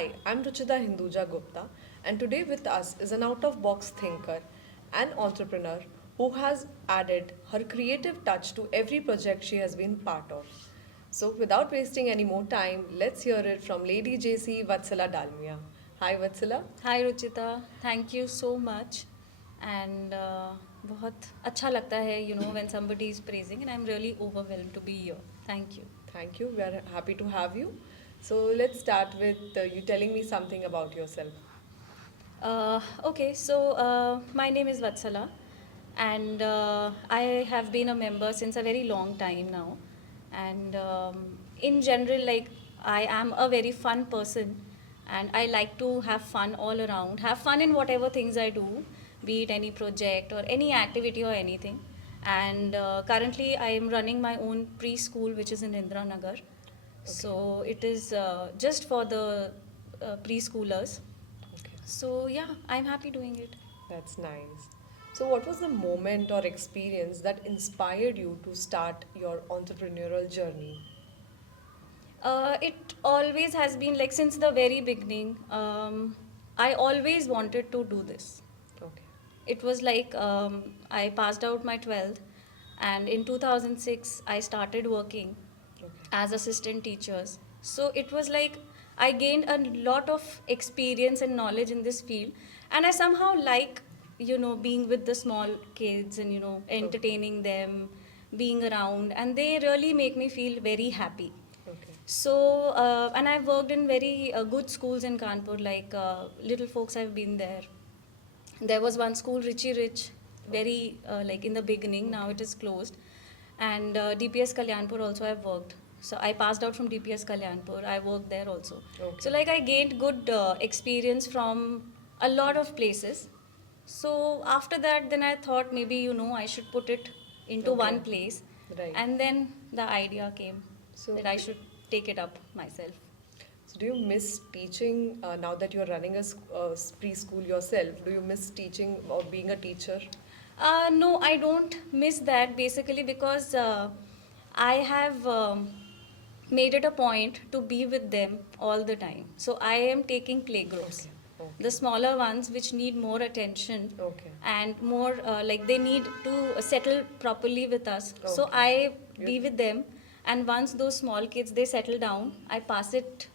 Hi, I'm Ruchita Hinduja Gupta, and today with us is an out of box thinker and entrepreneur who has added her creative touch to every project she has been part of. So, without wasting any more time, let's hear it from Lady JC Vatsala Dalmia. Hi, Vatsala. Hi Ruchita thank you so much and बहुत अच्छा लगता है when somebody is praising and I am really overwhelm to be here thank you Thank you. We are happy to have you. So, let's start with you telling me something about yourself. Okay, so my name is Vatsala, and I have been a member since a very long time now. And in general, like I am a very fun person, and I like to have fun all around, have fun in whatever things I do, be it any project or any activity or anything. And currently, I am running my own preschool, which is in Indra Nagar. So it is just for the preschoolers. Okay. So yeah, I'm happy doing it. That's nice. So, what was the moment or experience that inspired you to start your entrepreneurial journey? It always has been like since the very beginning. I always wanted to do this. Okay. It was like I passed out my 12th, and in 2006 I started working Okay. as assistant teachers. So it was like I gained a lot of experience and knowledge in this field, and I somehow like being with the small kids and Okay. entertaining them, being around, and they really make me feel very happy. Okay. So, and I've worked in very good schools in Kanpur, like Little Folks, I've been there. There was one school, Richie Rich, very like in the beginning, now Okay. it is closed. And DPS Kalyanpur also I've worked. So I passed out from DPS Kalyanpur, I worked there also. So, Okay. like, I gained good experience from a lot of places. So, after that, then I thought maybe, I should put it into Okay. one place. Right. And then the idea came So, that I should take it up myself. so do you miss teaching now that you're running a preschool yourself? Do you miss teaching or being a teacher? No, I don't miss that basically because I have made it a point to be with them all the time. So I am taking playgroups, Okay. Okay. the smaller ones which need more attention Okay. and more like they need to settle properly with us. So Okay. I be You, with them, and once those small kids they settle down, I pass it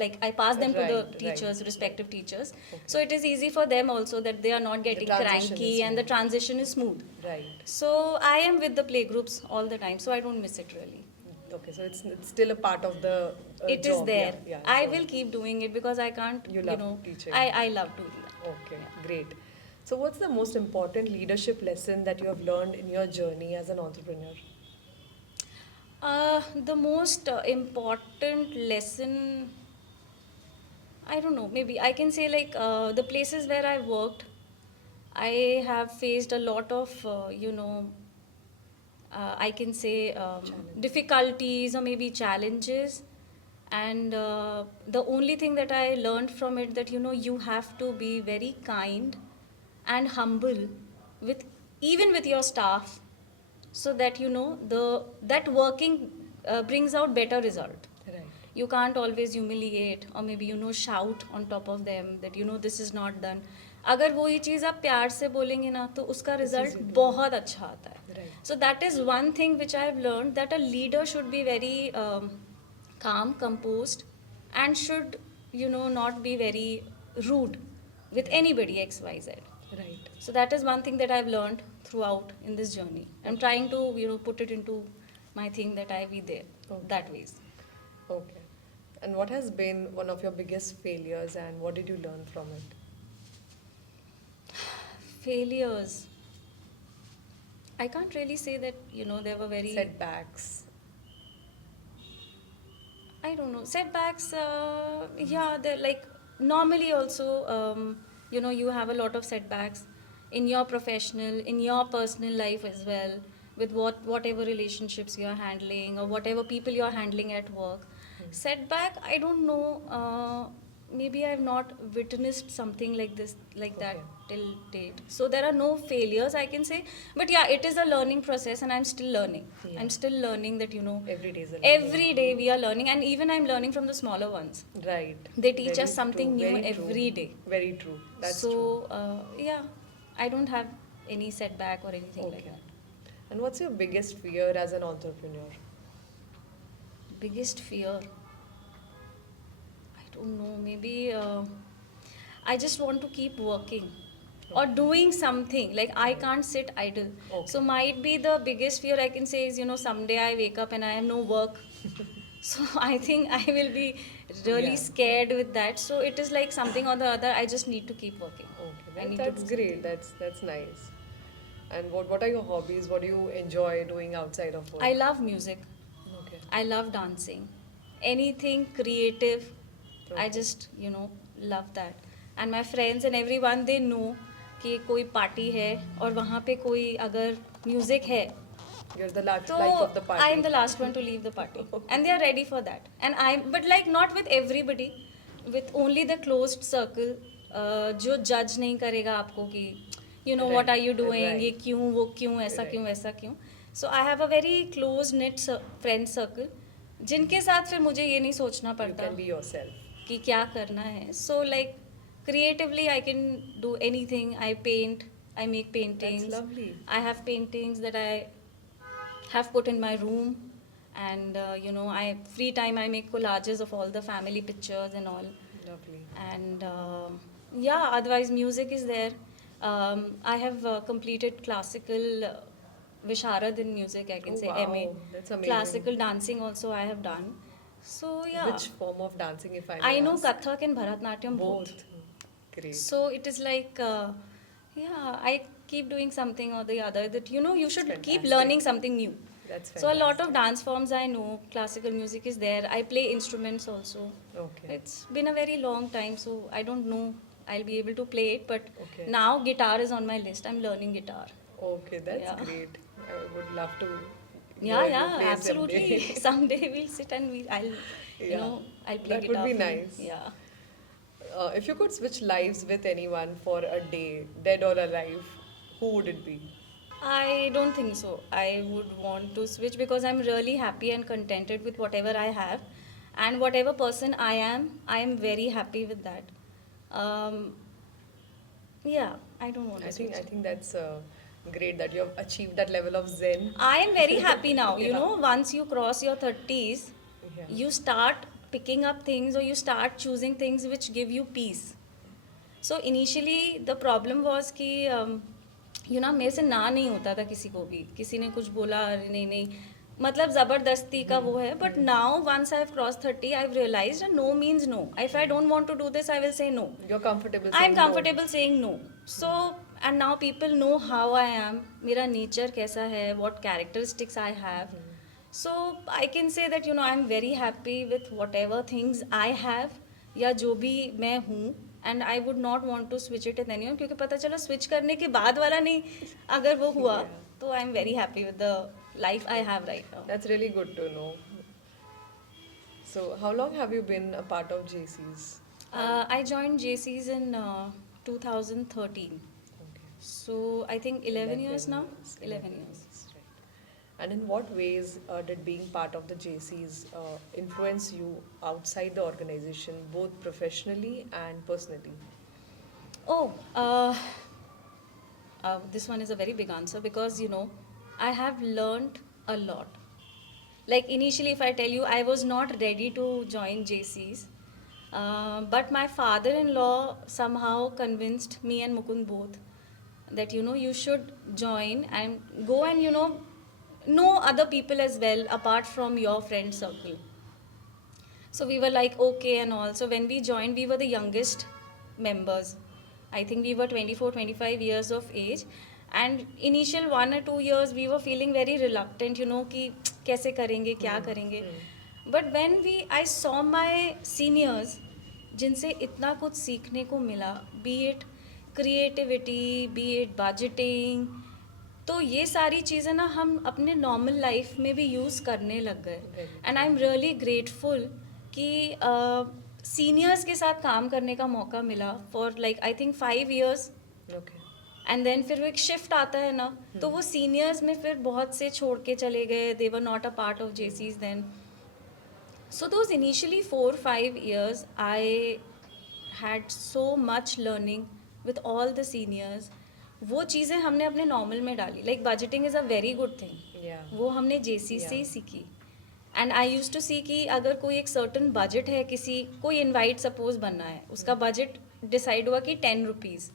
like I pass them to the right. teachers, Right. respective teachers. Okay. So it is easy for them also that they are not The getting transition is cranky and the smooth. transition is smooth. Right. So I am with the playgroups all the time, so I don't miss it really. Okay. So it's still a part of the It is job. there. Yeah. Yeah. I So will keep doing it because I can't, you love teaching. I love doing that. Okay. Yeah. Great. So, what's the most important leadership lesson that you have learned in your journey as an entrepreneur? The most important lesson, I don't know, maybe I can say like the places where I worked, I have faced a lot of, I can say Challenge. difficulties or maybe challenges. And the only thing that I learned from it that you have to be very kind and humble with even with your staff, so that that working brings out better result. Right. You can't always humiliate or maybe shout on top of them that this is not done. अगर वो ही चीज़ आप प्यार से बोलेंगे ना तो उसका It's result easier to बहुत अच्छा आता है. Right. So that is one thing which I have learned, that a leader should be very calm, composed, and should not be very rude with anybody XYZ. Right. So that is one thing that I've learned throughout in this journey. I'm trying to put it into my thing that I be there Okay. that ways. Okay. And what has been one of your biggest failures and what did you learn from it? Failures, I can't really say that there were very, Setbacks. I don't know, setbacks. Yeah, they're like normally also. You have a lot of setbacks in your professional, in your personal life as well, with whatever relationships you're handling or whatever people you're handling at work. Setback, I don't know. Maybe I've not witnessed something like this, like that Okay. till date. So there are no failures, I can say. But yeah, it is a learning process, and I'm still learning. Yeah. I'm still learning that, you know, Every day is a every day we are learning, and even I'm learning from the smaller ones. right. They teach Very us something true, new very true. every day. Very true. That's So true. yeah, I don't have any setback or anything like Okay. that. And what's your biggest fear as an entrepreneur? Biggest fear, I don't know, maybe I just want to keep working or doing something. Like I can't sit idle. Okay. So might be the biggest fear I can say is, you know, someday I wake up and I have no work. So I think I will be really Yeah. scared with that. So it is like something or the other, I just need to keep working. Okay, I need that's to do great. something. That's nice. And what are your hobbies? What do you enjoy doing outside of work? I love music. Okay. I love dancing. Anything creative, I Okay. just, you know, love that. And my friends and everyone, they know कि कोई party है और वहाँ पे कोई अगर music है You're the life, तो life of the party. I am the last one to leave the party and they are ready for that. And I'm but like not with everybody, with only the closed circle, जो जज नहीं करेगा आपको कि you know what Right, are you doing, right. ये क्यों वो क्यों ऐसा Right. क्यों वैसा क्यों. So I have a very close knit friend circle जिनके साथ फिर मुझे ये नहीं सोचना You पड़ता can be yourself. कि क्या करना है. So like creatively I can do anything. I paint, I make paintings. That's lovely. I have paintings that I have put in my room, and you know, I free time I make collages of all the family pictures and all. Lovely. And yeah, otherwise music is there. I have completed classical Visharad in music, I can Oh, say. wow. MA. That's amazing. Classical dancing also I have done. So yeah, Which form of dancing, if I may I know ask? Kathak and Bharatnatyam both. Great. So it is like, yeah, I keep doing something or the other, that, you know, you should keep Fantastic. learning something new. That's So a lot fantastic. of dance forms I know, classical music is there. I play instruments also. Okay. It's been a very long time, so I don't know I'll be able to play it, but Okay. now guitar is on my list. I'm learning guitar. Okay, that's Yeah. great. I would love to. Yeah, learn to yeah, play absolutely. someday. Someday we'll sit and I'll, you Yeah. know, I'll play That would guitar. be for you. nice. Yeah. If you could switch lives with anyone for a day, dead or alive, who would it be? I don't think so. I would want to switch because I'm really happy and contented with whatever I have, and whatever person I am very happy with that. Um, yeah, I don't want to switch. I think that's great that you have achieved that level of zen. I am very happy now. You Yeah. know, once you cross your 30s, Yeah. you start picking up things, or you start choosing things which give you peace. So initially the problem was कि you know, मेरे से ना नहीं होता था किसी को भी. किसी ने कुछ बोला, अरे नहीं नहीं, मतलब ज़बरदस्ती का वो है. But now once I've crossed 30, I've realized that no means no. If I don't want to do this, I will say no. You're comfortable I'm saying no. comfortable saying no. So, and now people know how I am, मेरा nature कैसा है, what characteristics I have. So I can say that, you know, I'm very happy with whatever things I have, या जो भी मैं हूँ, and I would not want to switch it with anyone, क्योंकि पता चला switch करने के बाद वाला नहीं अगर वो हुआ, तो I'm very happy with the life I have right now. That's really good to know. So, how long have you been a part of JC's? I joined JC's in 2013. Okay. So I think 11 years now. 11 years. Right. And in what ways did being part of the JC's influence you outside the organization, both professionally and personally? Oh, this one is a very big answer because, you know, I have learned a lot. Like initially, if I tell you, I was not ready to join JC's. But my father-in-law somehow convinced me and Mukund both that, you know, you should join and go and, you know other people as well apart from your friend circle. So we were like, okay and all. So when we joined, we were the youngest members. I think we were 24, 25 years of age. And initial 1 or 2 years, we were feeling very reluctant, you know, कि कैसे करेंगे, क्या करेंगे. But when I saw my seniors, जिनसे इतना कुछ सीखने को मिला, be it creativity, be it budgeting, तो ये सारी चीज़ें ना हम अपने नॉर्मल लाइफ में भी यूज़ करने लग गए. And I am really grateful कि सीनियर्स के साथ काम करने का मौका मिला for like I think 5 years Okay. And then फिर वो एक शिफ्ट आता है ना, तो वो सीनियर्स में फिर बहुत से छोड़ के चले गए, they were not a part of जेसीज then. So those initially 4 5 years, I had so much learning with all the seniors. वो चीज़ें हमने अपने नॉर्मल में डाली, like budgeting is a very good thing. Yeah. वो हमने जेसी से ही सीखी. एंड आई यूज टू सी कि अगर कोई एक सर्टन बजट है, किसी कोई इनवाइट सपोज बनना है, उसका बजट डिसाइड हुआ कि 10 rupees,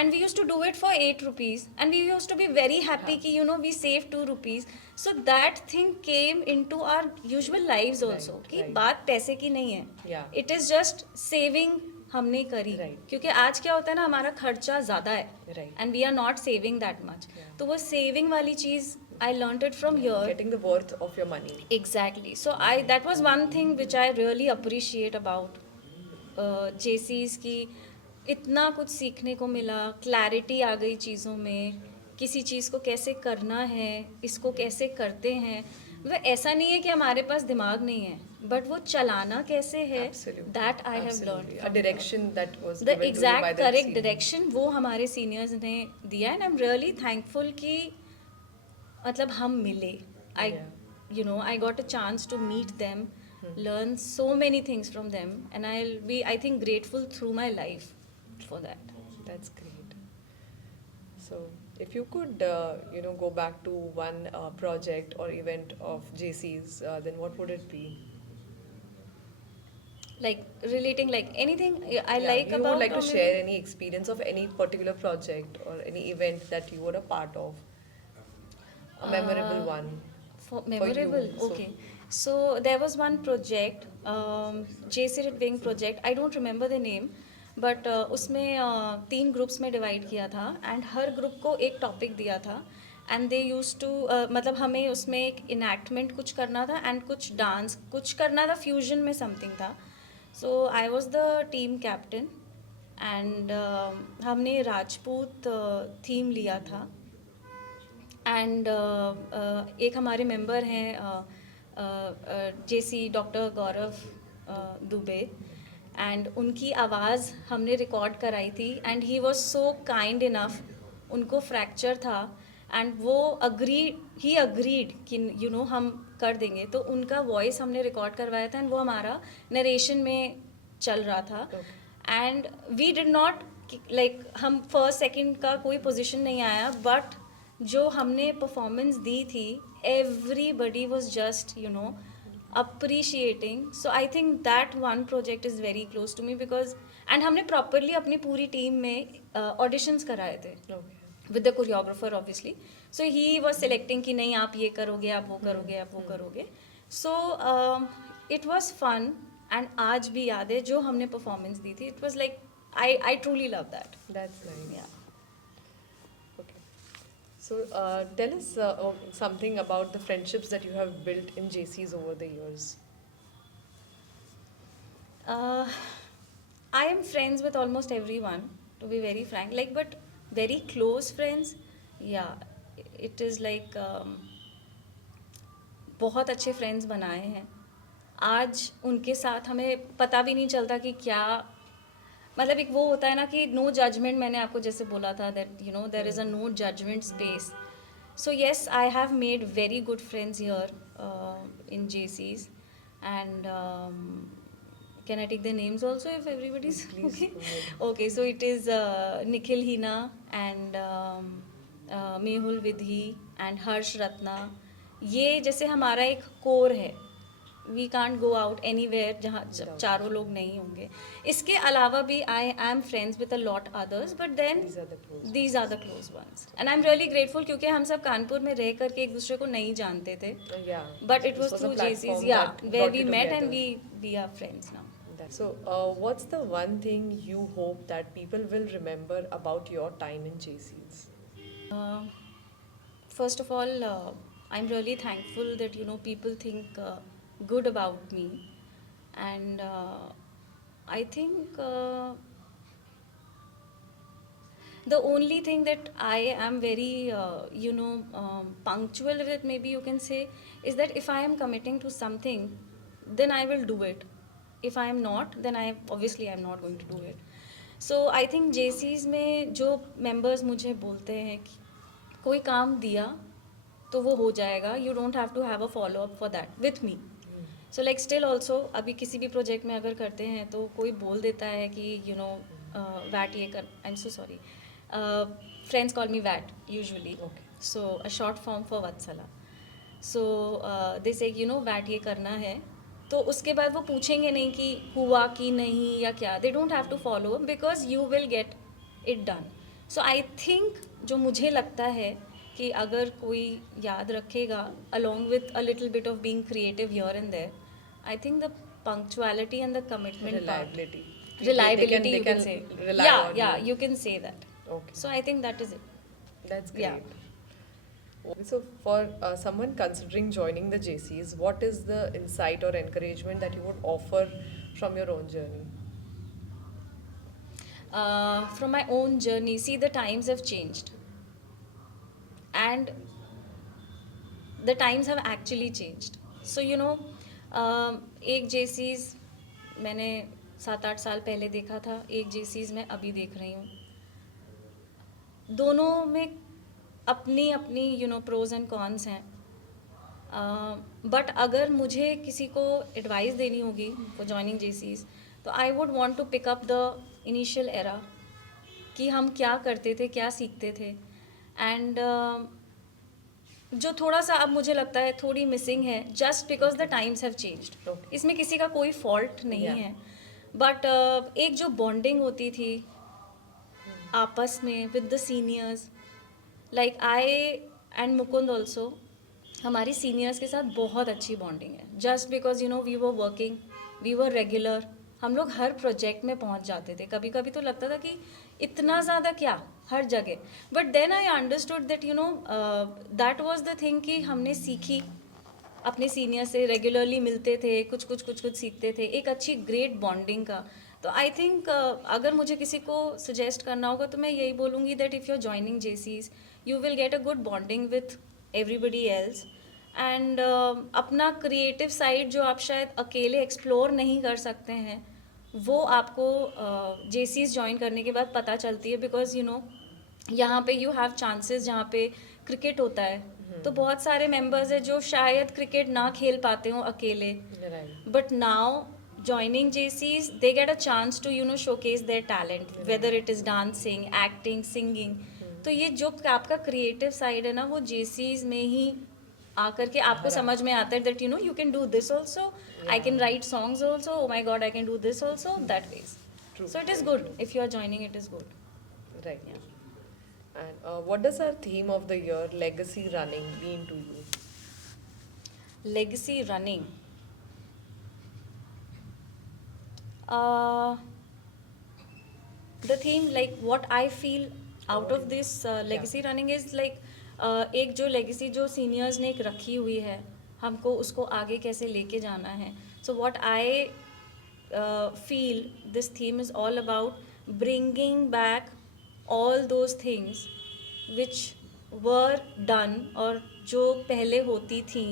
and we used to do it for 8 rupees, and we used to be very happy ki we saved 2 rupees. So that thing came into our usual lives also, Right, कि right. बात पैसे की नहीं है, Yeah. it is just saving हमने करी. Right. क्योंकि आज क्या होता है ना, हमारा खर्चा ज़्यादा है, Right. and we are not saving that much. Yeah. तो वो saving वाली चीज़ I learned it from here. Getting the worth of your money. Exactly. So that was one thing which I really appreciate about JCs की इतना कुछ सीखने को मिला, clarity आ गई चीज़ों में, किसी चीज़ को कैसे करना है, इसको कैसे करते हैं. वो ऐसा नहीं है कि हमारे पास दिमाग नहीं है, बट वो चलाना कैसे है, Absolutely. That I have Absolutely. A learn. direction that was the given to you by exact the correct senior. Direction वो हमारे सीनियर्स ने दिया, and I am really thankful कि मतलब हम मिले. आई I got a chance to meet them, learn so many things from them, and I'll be, I think, grateful through my life for that. That's great. So, if you could, go back to one project or event of JC's, then what would it be? Like relating, like anything I Yeah, like you about. would like to or share maybe- any experience of any particular project or any event that you were a part of, a memorable one. For you, memorable, so- okay. So there was one project, JC Red Wing project. I don't remember the name, but उसमें 3 groups में divide किया था, and her group को एक topic दिया था, and they use to मतलब हमें उसमें एक इनैक्टमेंट कुछ करना था, एंड कुछ डांस कुछ करना था, फ्यूजन में समथिंग था. So I was the team captain, and हमने राजपूत थीम लिया था. एंड एक हमारे मेंबर हैं जेसी डॉक्टर गौरव दुबे, एंड उनकी आवाज़ हमने रिकॉर्ड कराई थी, and he was so kind enough. उनको फ्रैक्चर था, एंड वो ही अग्रीड कि हम कर देंगे. तो उनका वॉइस हमने रिकॉर्ड करवाया था, एंड वो हमारा नरेशन में चल रहा था. And we did not, like हम फर्स्ट सेकंड का कोई पोजीशन नहीं आया, बट जो हमने परफॉर्मेंस दी थी, everybody was just appreciating. So I think that one project is very close to me, because and हमने properly अपनी पूरी टीम में auditions कराए थे Okay. with the choreographer obviously. So he was selecting कि नहीं आप ये करोगे, आप वो करोगे, आप वो करोगे. So it was fun, and आज भी याद है जो हमने performance दी थी. It was like I truly love that. That's nice. Yeah. Okay. So, tell us something about the friendships that you have built in JC's over the years. I am friends with almost everyone, to be very frank. Like, but very close friends, yeah, it is like बहुत अच्छे friends बनाए हैं. आज उनके साथ हमें पता भी नहीं चलता कि क्या, मतलब एक वो होता है ना कि नो जजमेंट. मैंने आपको जैसे बोला था that there is a no judgement space. So yes, I have made very good friends here in JC's, and can I take the names also if everybody's Please okay? go ahead. Okay, so it is Nikhil Hina, and Mehul Vidhi and Harsh Ratna. ये जैसे हमारा एक core है. We can't go out anywhere जहाँ चारों लोग नहीं होंगे. इसके अलावा भी I am friends with a lot others, but then These are the close. These are the close ones, and I am really grateful, क्योंकि हम सब कानपुर में रह करके एक दूसरे को नहीं जानते थे, Yeah. But it This was was a through platform JC's, या that where brought we you met, and together. We are friends now. So, what's the one thing you hope that people will remember about your time in JC's? First of all, I'm really thankful that people think good about me, and I think the only thing that I am very punctual with, maybe you can say, is that if I am committing to something, then I will do it. If I am not, then I'm not going to do it. So I think Jaycees में जो members मुझे बोलते हैं कि कोई काम दिया तो वो हो जाएगा, you don't have to have a follow up for that with me. So like still also अभी किसी भी प्रोजेक्ट में अगर करते हैं तो कोई बोल देता है कि यू नो वैट ये कर, I am so sorry, friends call me Vat usually, Okay. So a short form for Vatsala. So they say you no Vat ये करना है, तो उसके बाद वो पूछेंगे नहीं कि हुआ कि नहीं या क्या. They don't have to follow because you will get it done. So I think जो मुझे लगता है कि अगर कोई याद रखेगा along with a little bit of being creative here and there, I think the punctuality and the commitment Reliability. part, reliability They you can say, rely on yeah, you. you can say that. Okay. So I think that is it. That's Yeah. great. So, for someone considering joining the JCs, what is the insight or encouragement that you would offer from your own journey? From my own journey, see, the times have changed, and the times have actually changed. So you know, एक Jaycees मैंने 7-8 साल पहले देखा था, एक Jaycees मैं अभी देख रही हूँ. दोनों में अपनी अपनी you know pros and cons हैं. बट अगर मुझे किसी को एडवाइस देनी होगी फॉर जॉइनिंग जेसीज, तो I would want to pick up the initial era, कि हम क्या करते थे, क्या सीखते थे. एंड जो थोड़ा सा अब मुझे लगता है थोड़ी मिसिंग है, just because the times have changed. Okay. इसमें किसी का कोई फॉल्ट नहीं Yeah. है, बट एक जो बॉन्डिंग होती थी आपस में with the seniors, like I and Mukund also, हमारी सीनियर्स के साथ बहुत अच्छी बॉन्डिंग है. Just because you know we were working, we were regular, हम लोग हर प्रोजेक्ट में पहुंच जाते थे. कभी कभी तो लगता था कि इतना ज़्यादा क्या, हर जगह. But then I understood that you know that was the thing, कि हमने सीखी अपने सीनियर से, रेगुलरली मिलते थे, कुछ सीखते थे, एक अच्छी ग्रेट बॉन्डिंग का. तो आई थिंक अगर मुझे किसी को सजेस्ट करना होगा तो मैं यही बोलूँगी that if you are joining जेसीज, you will get a good bonding with everybody else. And अपना क्रिएटिव साइड जो आप शायद अकेले एक्सप्लोर नहीं कर सकते हैं, वो आपको जेसीज ज्वाइन करने के बाद पता चलती है. बिकॉज यू नो यहाँ पे यू हैव चांसेस, जहाँ पे क्रिकेट होता है, तो बहुत सारे मेंबर्स हैं जो शायद क्रिकेट ना खेल पाते हो अकेले. Right. But now, joining JCs, they get a chance to you know showcase their talent, whether it is dancing, acting, singing. तो ये जो आपका क्रिएटिव साइड है ना, वो JCs में ही आकर के आपको समझ में आता है that you know you can do this also, I can write songs also, oh my god I can do this also, that ways. True. So it is good if you are joining, it is good. Right. Yeah. And what does our theme of the year, legacy running, mean to you? Legacy running. Uh, the theme, like what I feel out of this legacy running is like एक जो legacy जो seniors ने एक रखी हुई है, हमको उसको आगे कैसे लेके जाना है. So what I feel this theme is all about bringing back all those things which were done, और जो पहले होती थी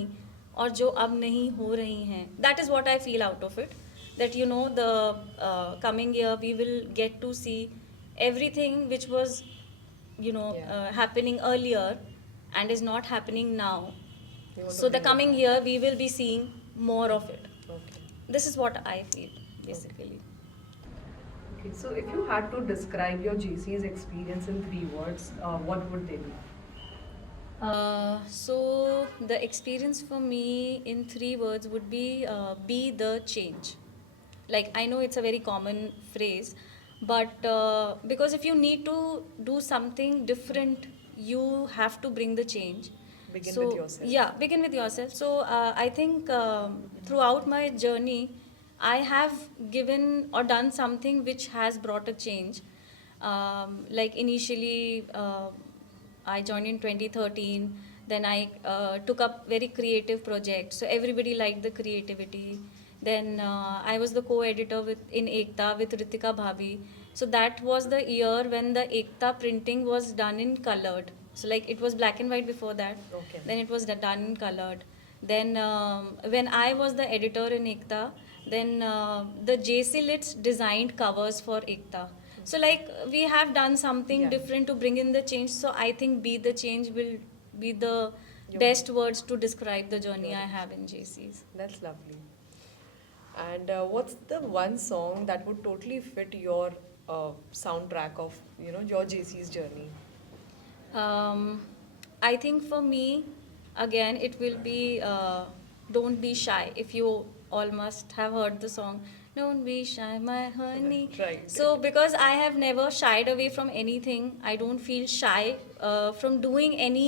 और जो अब नहीं हो रही हैं. That is what I feel out of it. That you know the coming year we will get to see everything which was you know happening earlier and is not happening now. You want to So the bring it coming back. year we will be seeing more of it. Okay. This is what I feel basically. Okay. So, if you had to describe your GC's experience in 3 words, what would they be? So the experience for me in 3 words would be the change. Like I know it's a very common phrase, but because if you need to do something different, you have to bring the change. Begin So, with yourself. Yeah, begin with yourself. So I think throughout my journey, I have given or done something which has brought a change. Like initially, I joined in 2013. Then I took up very creative projects. So everybody liked the creativity. Then I was the co-editor in Ekta with Ritika Bhavi. So that was the year when the Ekta printing was done in colored. So like it was black and white before that. Okay. Then it was done in colored. Then when I was the editor in Ekta, then the JC Lits designed covers for Ekta. So like we have done something Yeah. different to bring in the change. So I think be the change will be the Your- best words to describe the journey Your I have in JCs. That's lovely. And what's the one song that would totally fit your soundtrack of your JC's journey? Um, I think for me, again, it will be Don't Be Shy. If you all must have heard the song, Don't Be Shy, My Honey. Right. So, because I have never shied away from anything, I don't feel shy from doing any,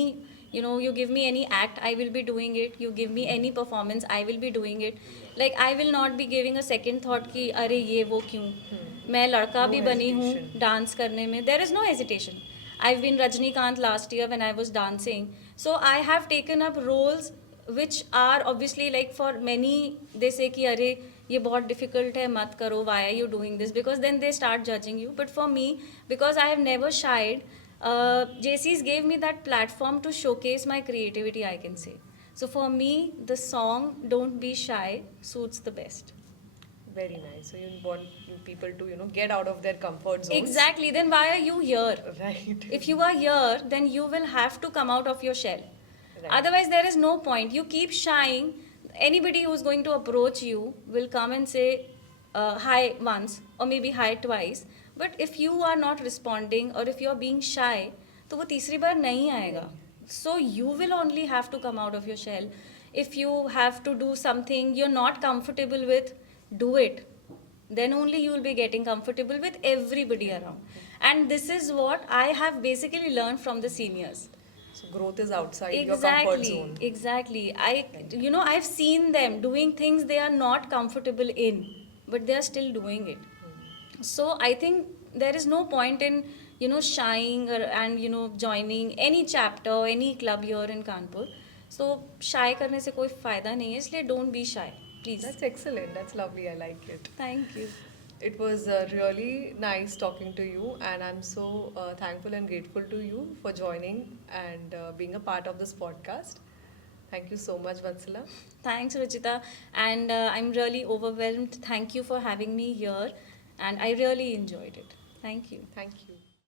you give me any act, I will be doing it. You give me any performance, I will be doing it. Like, I will not be giving a second thought कि अरे ये वो क्यों मैं लड़का No भी बनी हूँ hesitation. डांस करने में there is no hesitation. I've been Rajnikant last year when I was dancing. So I have taken up roles which are obviously like for many they say कि अरे ये बहुत difficult है मत करो why are you doing this because then they start judging you. But for me because I have never shied, JCs gave me that platform to showcase my creativity I can say. So for me the song Don't Be Shy suits the best. Very nice. So you want people to get out of their comfort zones. Exactly. Then why are you here? Right. If you are here, then you will have to come out of your shell. Right. Otherwise, there is no point. You keep shying. Anybody who's going to approach you will come and say hi once or maybe hi twice. But if you are not responding or if you are being shy, तो वो तीसरी बार नहीं आएगा. So you will only have to come out of your shell. If you have to do something you're not comfortable with, do it. Then only you will be getting comfortable with everybody around. And this is what I have basically learned from the seniors. So growth is outside your comfort zone. Exactly. I've seen them doing things they are not comfortable in, but they are still doing it. So I think there is no point in shying and joining any chapter or any club here in Kanpur. So shy करने से कोई फायदा नहीं है, इसलिए don't be shy, please. That's excellent. That's lovely. I like it. Thank you. It was really nice talking to you, and I'm so thankful and grateful to you for joining and being a part of this podcast. Thank you so much, Vatsala. Thanks, Ruchita. And I'm really overwhelmed. Thank you for having me here. And I really enjoyed it. Thank you. Thank you.